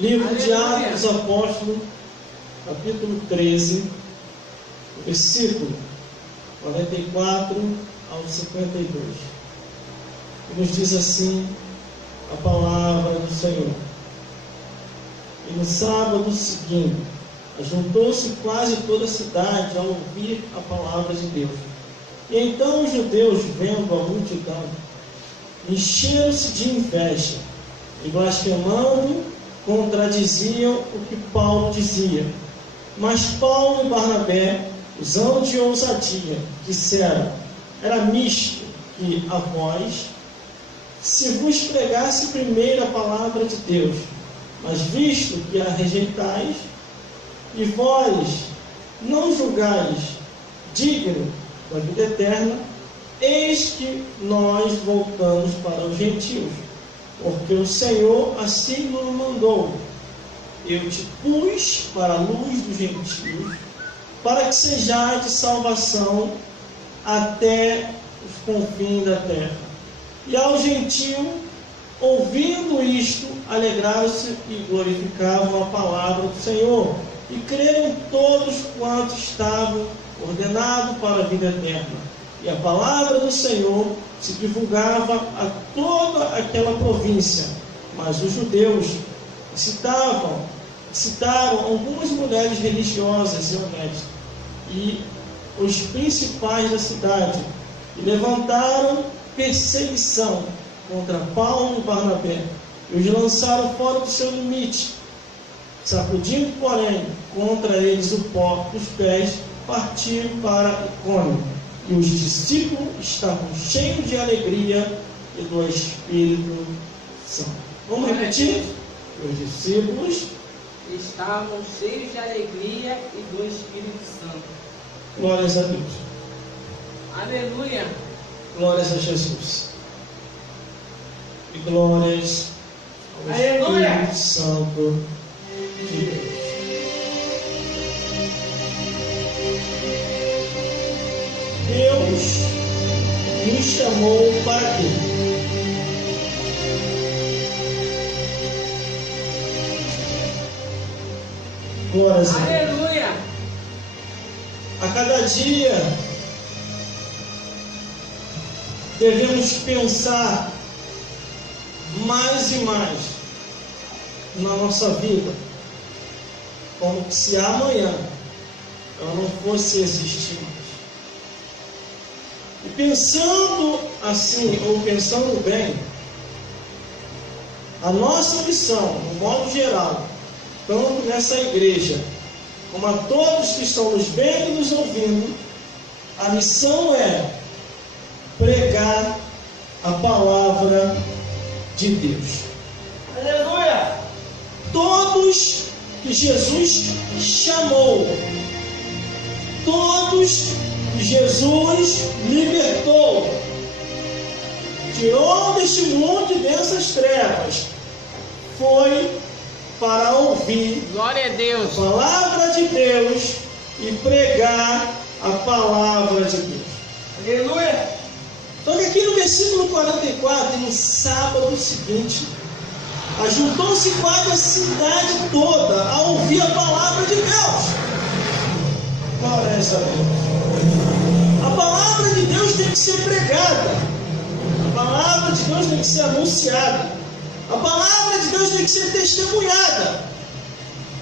Livro de Atos dos Apóstolos, capítulo 13, versículo 44 ao 52. E nos diz assim a palavra do Senhor. E no sábado seguinte, juntou-se quase toda a cidade a ouvir a palavra de Deus. E então os judeus, vendo a multidão, encheram-se de inveja e, blasfemando, contradiziam o que Paulo dizia. Mas Paulo e Barnabé, usando de ousadia, disseram: era misto que a vós, se vos pregasse primeiro a palavra de Deus, mas visto que a rejeitais, e vós não julgais digno da vida eterna, eis que nós voltamos para os gentios, porque o Senhor assim nos mandou. Eu te pus para a luz dos gentios, para que sejais de salvação até os confins da terra. E ao gentio, ouvindo isto, alegraram-se e glorificavam a palavra do Senhor, e creram todos quantos estavam ordenados para a vida eterna. E a palavra do Senhor se divulgava a toda aquela província. Mas os judeus citaram algumas mulheres religiosas e honestas, e os principais da cidade, e levantaram perseguição contra Paulo e Barnabé, e os lançaram fora do seu limite, sacudindo, porém, contra eles o pó dos pés, partiram para Icônio. E os discípulos estavam cheios de alegria e do Espírito Santo. Vamos repetir? Os discípulos estavam cheios de alegria e do Espírito Santo. Glórias a Deus. Aleluia. Glórias a Jesus. E glórias ao Espírito Santo de Deus. Deus me chamou para quê? Glórias a Deus. Aleluia. A cada dia devemos pensar mais e mais na nossa vida, como se amanhã ela não fosse existir mais. E pensando assim, ou pensando bem, a nossa missão, no modo geral, tanto nessa igreja, como a todos que estão nos vendo e nos ouvindo, a missão é pregar a palavra de Deus. Aleluia. Todos que Jesus chamou, todos que Jesus libertou, tirou deste mundo e dessas trevas, foi para ouvir Glória a Deus. a palavra de Deus e pregar a palavra de Deus. Aleluia. Então aqui no versículo 44, no sábado seguinte, ajuntou-se quase a cidade toda a ouvir a palavra de Deus. Glórias a Deus. A palavra de Deus tem que ser pregada. A palavra de Deus tem que ser anunciada. A palavra de Deus tem que ser testemunhada.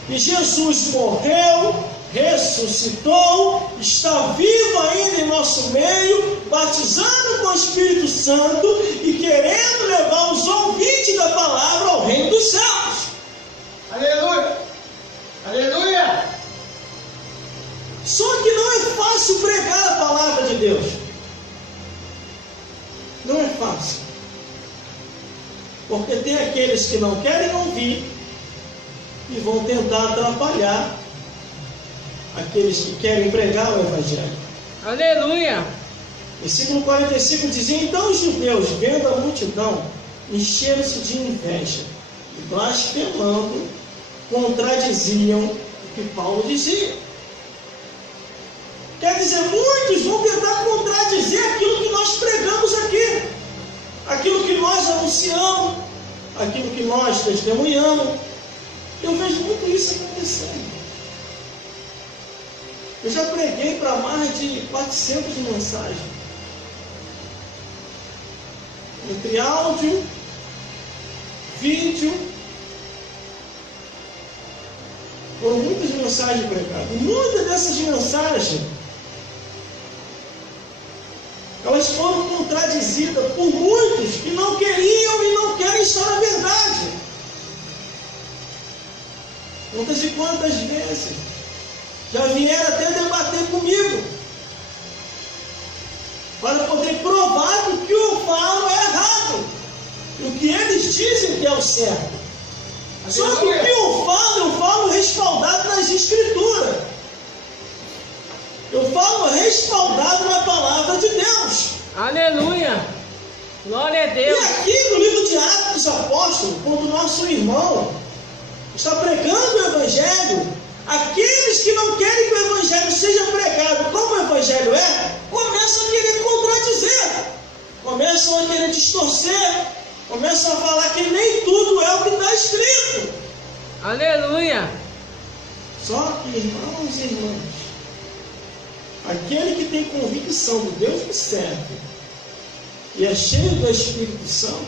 E Jesus morreu, ressuscitou, está vivo ainda em nosso meio, batizando com o Espírito Santo e querendo levar os ouvintes da palavra ao reino dos céus. Aleluia. Aleluia. Só que não é fácil pregar a palavra de Deus. Não é fácil. Porque tem aqueles que não querem ouvir e vão tentar atrapalhar aqueles que querem pregar o Evangelho. Aleluia. Versículo 45 dizia: então os judeus, vendo a multidão, encheram-se de inveja e, blasfemando, contradiziam o que Paulo dizia. Quer dizer, muitos vão tentar contradizer aquilo que nós pregamos aqui, aquilo que nós anunciamos, aquilo que nós testemunhamos. Eu vejo muito isso acontecendo. Eu já preguei para mais de 400 mensagens. Entre áudio, vídeo. Foram muitas mensagens pregadas. E muitas dessas mensagens, elas foram contradizidas por muitos que não queriam e não querem estar na verdade. Quantas e quantas vezes já vieram até debater comigo para poder provar que o que eu falo é errado e o que eles dizem que é o certo. Só que o que eu falo respaldado nas Escrituras. Eu falo respaldado na palavra de Deus. Aleluia! Glória a Deus! E aqui no livro de Atos dos Apóstolos, quando o nosso irmão está pregando o Evangelho, aqueles que não querem que o Evangelho seja pregado como o Evangelho é, começam a querer contradizer, começam a querer distorcer, começam a falar que nem tudo é o que está escrito. Aleluia! Só que, irmãos e irmãs, aquele que tem convicção do Deus que serve e é cheio do Espírito Santo,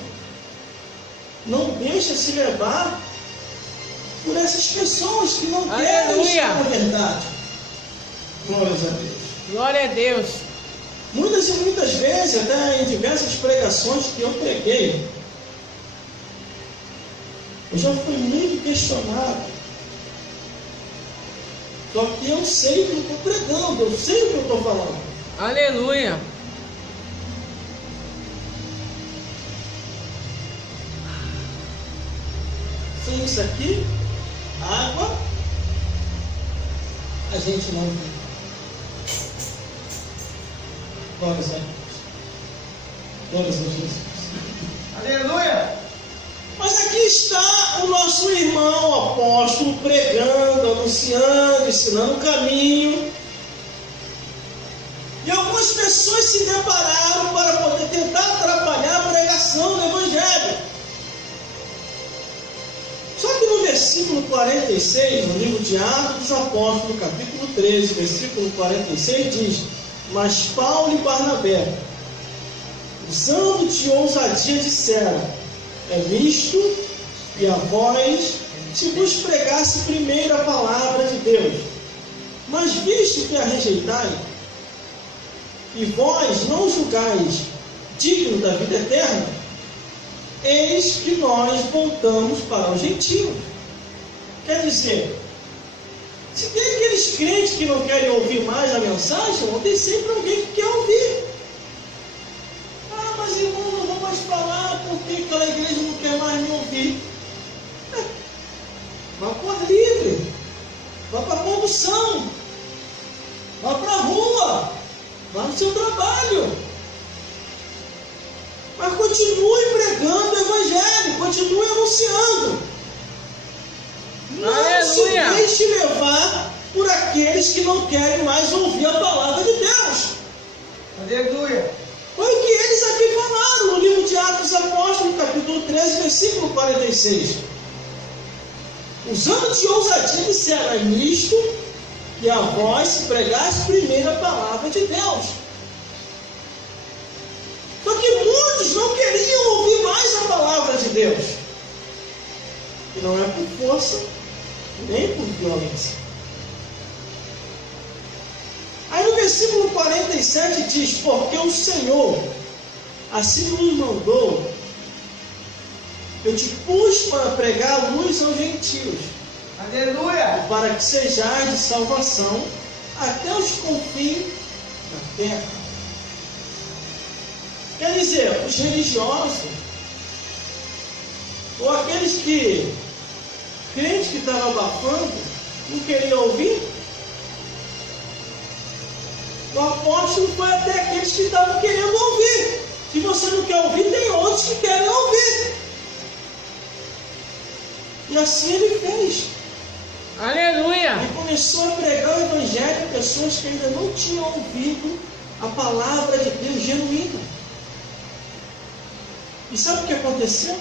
não deixa se levar por essas pessoas que não querem estar na verdade. Glórias a Deus. Glória a Deus. Muitas e muitas vezes, até em diversas pregações que eu preguei, eu já fui muito questionado. Só que eu sei o que eu estou pregando, eu sei o que eu estou falando. Aleluia. Sem isso aqui, água, a gente não vive. Glórias a Deus. Glórias a Jesus. Aleluia. Mas aqui está o nosso irmão apóstolo pregando, anunciando, ensinando o caminho. E algumas pessoas se depararam para poder tentar atrapalhar a pregação do Evangelho. Só que no versículo 46, no livro de Atos dos Apóstolos, capítulo 13, versículo 46, diz: mas Paulo e Barnabé, usando de ousadia, disseram: é misto, e a vós, se vos pregasse primeiro a palavra de Deus, mas visto que a rejeitais, e vós não julgais digno da vida eterna, eis que nós voltamos para os gentios. Quer dizer, se tem aqueles crentes que não querem ouvir mais a mensagem, tem sempre alguém que quer ouvir. Ah, mas irmão, não vou mais falar porque aquela igreja não quer mais me ouvir. Vá por livre, vá para a condução, vá para a rua, vá no seu trabalho. Mas continue pregando o Evangelho, continue anunciando. Não se deixe levar por aqueles que não querem mais ouvir a palavra de Deus. Aleluia. Foi o que eles aqui falaram no livro de Atos dos Apóstolos, capítulo 13, versículo 46. Usando de ousadia, disseram: é misto, e a vós se pregasse primeiro a palavra de Deus. Só que muitos não queriam ouvir mais a palavra de Deus. E não é por força, nem por violência. Aí no versículo 47 diz: porque o Senhor assim nos mandou, eu te pus para pregar a luz aos gentios. Aleluia. Para que sejais de salvação até os confins da terra. Quer dizer, os religiosos, ou aqueles crentes que estavam abafando, não queriam ouvir. O apóstolo foi até aqueles que estavam querendo ouvir. Se você não quer ouvir, tem outros que querem ouvir. E assim ele fez. Aleluia. Ele começou a pregar o Evangelho a pessoas que ainda não tinham ouvido a palavra de Deus genuína. E sabe o que aconteceu?